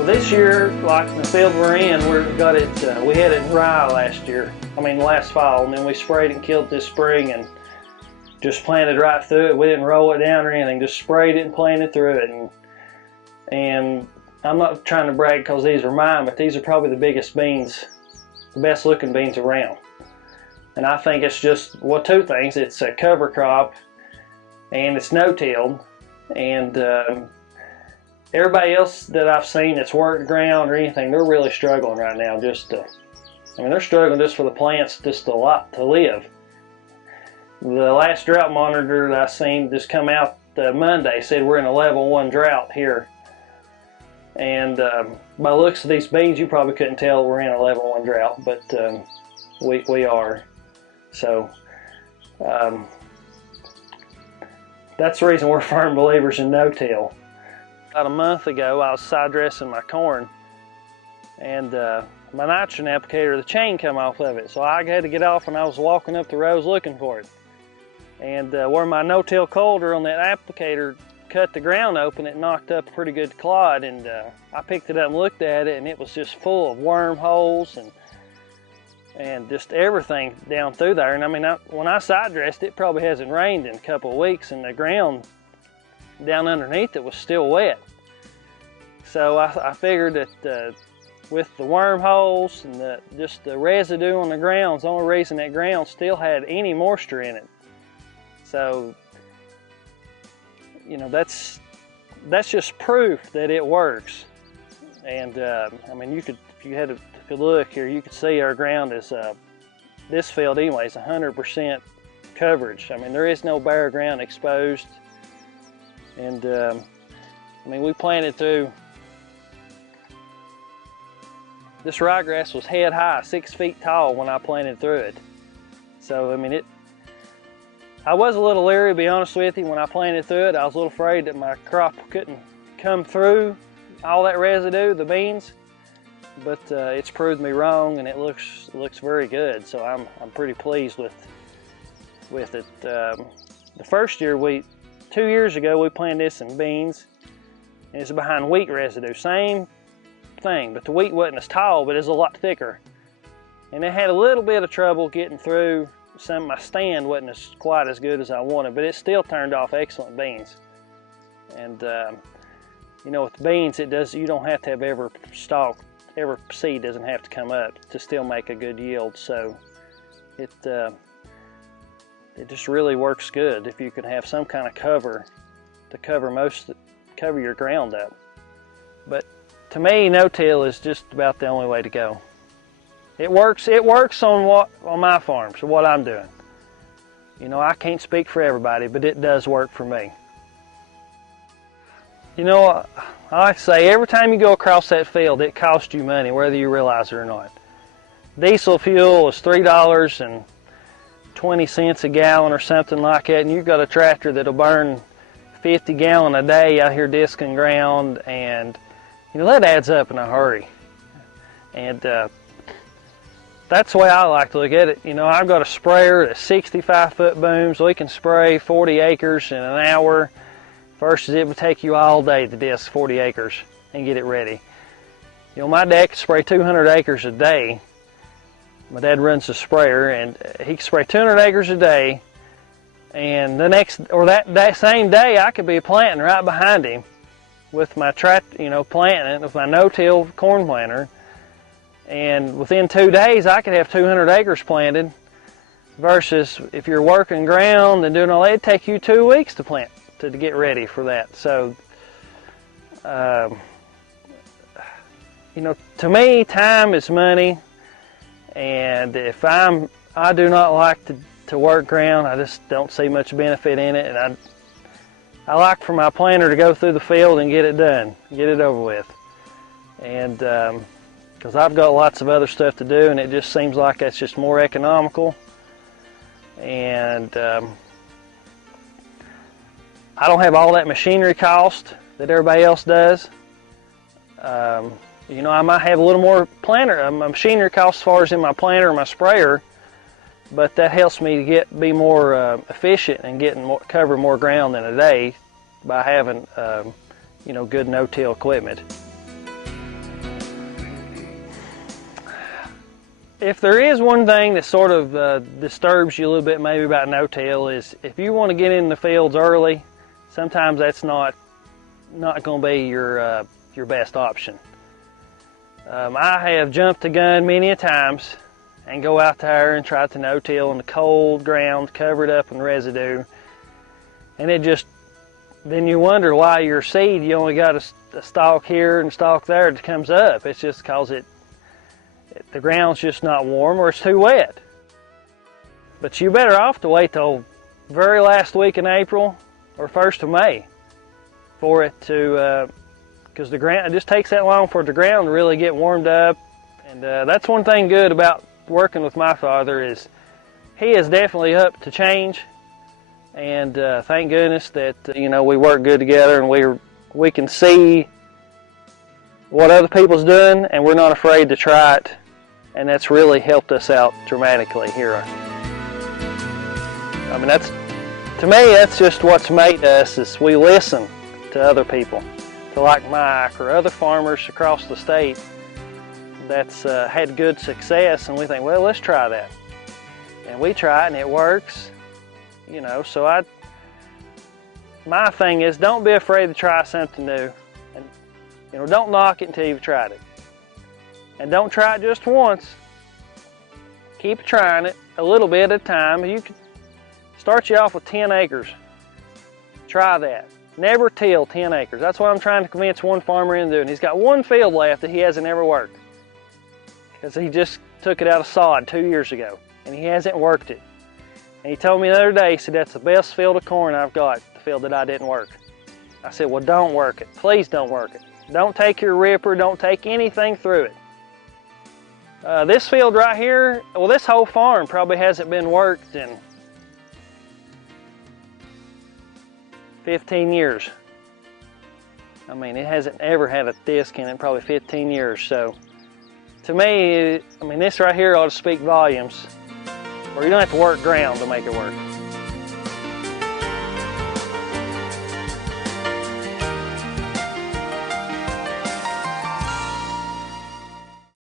Well, this year, like the field we're in, we had it dry last fall, and then we sprayed it and killed it this spring and just planted right through it. We didn't roll it down or anything, just sprayed it and planted through it. And I'm not trying to brag because these are mine, but these are probably the biggest beans, the best looking beans around. And I think it's just, well, two things. It's a cover crop and it's no-tilled. And everybody else that I've seen that's worked ground or anything, they're really struggling right now. They're struggling just for the plants just to live. The last drought monitor that I seen just come out Monday said we're in a level 1 drought here. And by the looks of these beans, you probably couldn't tell we're in a level 1 drought, but we are. So that's the reason we're firm believers in no-till. About a month ago, I was side dressing my corn, and my nitrogen applicator, the chain come off of it. So I had to get off, and I was walking up the rows looking for it. And where my no-till coulter on that applicator cut the ground open, it knocked up a pretty good clod, and I picked it up and looked at it, and it was just full of wormholes and just everything down through there. And I mean, when I side dressed, it probably hasn't rained in a couple of weeks, and the ground down underneath it was still wet. So I figured that with the wormholes and just the residue on the ground is the only reason that ground still had any moisture in it. So, you know, that's just proof that it works. And I mean, if you look here, you could see our ground is this field anyway is 100% coverage. I mean, there is no bare ground exposed. And I mean, we planted through. This ryegrass was head high, 6 feet tall when I planted through it. So I mean, I was a little leery, to be honest with you, when I planted through it. I was a little afraid that my crop couldn't come through all that residue, the beans. But it's proved me wrong, and it looks very good. So I'm pretty pleased with it. The first year 2 years ago, we planted this in beans, and it's behind wheat residue. Same thing, but the wheat wasn't as tall, but it's a lot thicker. And it had a little bit of trouble getting through. My stand wasn't quite as good as I wanted, but it still turned off excellent beans. And you know, with beans, you don't have to have every seed doesn't have to come up to still make a good yield. So it just really works good if you can have some kind of cover to cover your ground up. But to me, no-till is just about the only way to go. It works on my farm, so what I'm doing. You know, I can't speak for everybody, but it does work for me. You know, I like to say, every time you go across that field, it costs you money, whether you realize it or not. Diesel fuel is $3.20 a gallon or something like that, and you've got a tractor that'll burn 50 gallons a day out here disking ground, and you know, that adds up in a hurry. And that's the way I like to look at it. You know, I've got a sprayer that's 65-foot boom, so we can spray 40 acres in an hour, versus it would take you all day to disc 40 acres and get it ready. You know, my dad can spray 200 acres a day. My dad runs the sprayer, and he can spray 200 acres a day, and that same day I could be planting right behind him with my planting it with my no-till corn planter. And within 2 days, I could have 200 acres planted, versus if you're working ground and doing all that, it'd take you 2 weeks to plant, to get ready for that. So, you know, to me, time is money. And if I do not like to work ground, I just don't see much benefit in it. And I like for my planter to go through the field and get it done, get it over with. And because I've got lots of other stuff to do, and it just seems like that's just more economical. And I don't have all that machinery cost that everybody else does. You know, I might have a little more machinery cost as far as in my planter or my sprayer, but that helps me to be more efficient and cover more ground in a day by having you know, good no-till equipment. If there is one thing that sort of disturbs you a little bit maybe about no-till is if you want to get in the fields early, sometimes that's not going to be your best option. I have jumped the gun many a times and go out there and try to no-till in the cold ground covered up in residue, and then you wonder why your seed, you only got a stalk here and a stalk there that comes up. It's just because the ground's just not warm or it's too wet. But you're better off to wait till very last week in April or 1st of May for it to, because the ground, it just takes that long for the ground to really get warmed up. And that's one thing good about working with my father is he is definitely up to change. And thank goodness that we work good together and we can see what other people's doing and we're not afraid to try it, and that's really helped us out dramatically here. I mean, to me that's just what's made us, is we listen to other people, to like Mike or other farmers across the state that's had good success, and we think, well, let's try that, and we try it and it works. So my thing is, don't be afraid to try something new, and don't knock it until you've tried it. And don't try it just once. Keep trying it a little bit at a time. You could start you off with 10 acres. Try that. Never till 10 acres. That's what I'm trying to convince one farmer into doing. He's got one field left that he hasn't ever worked, because he just took it out of sod 2 years ago and he hasn't worked it. And he told me the other day, he said, that's the best field of corn I've got, the field that I didn't work. I said, well, don't work it. Please don't work it. Don't take your ripper, don't take anything through it. This field right here, well, this whole farm probably hasn't been worked in 15 years. I mean, it hasn't ever had a disc in it in probably 15 years. So to me, I mean, this right here ought to speak volumes. Or you don't have to work ground to make it work.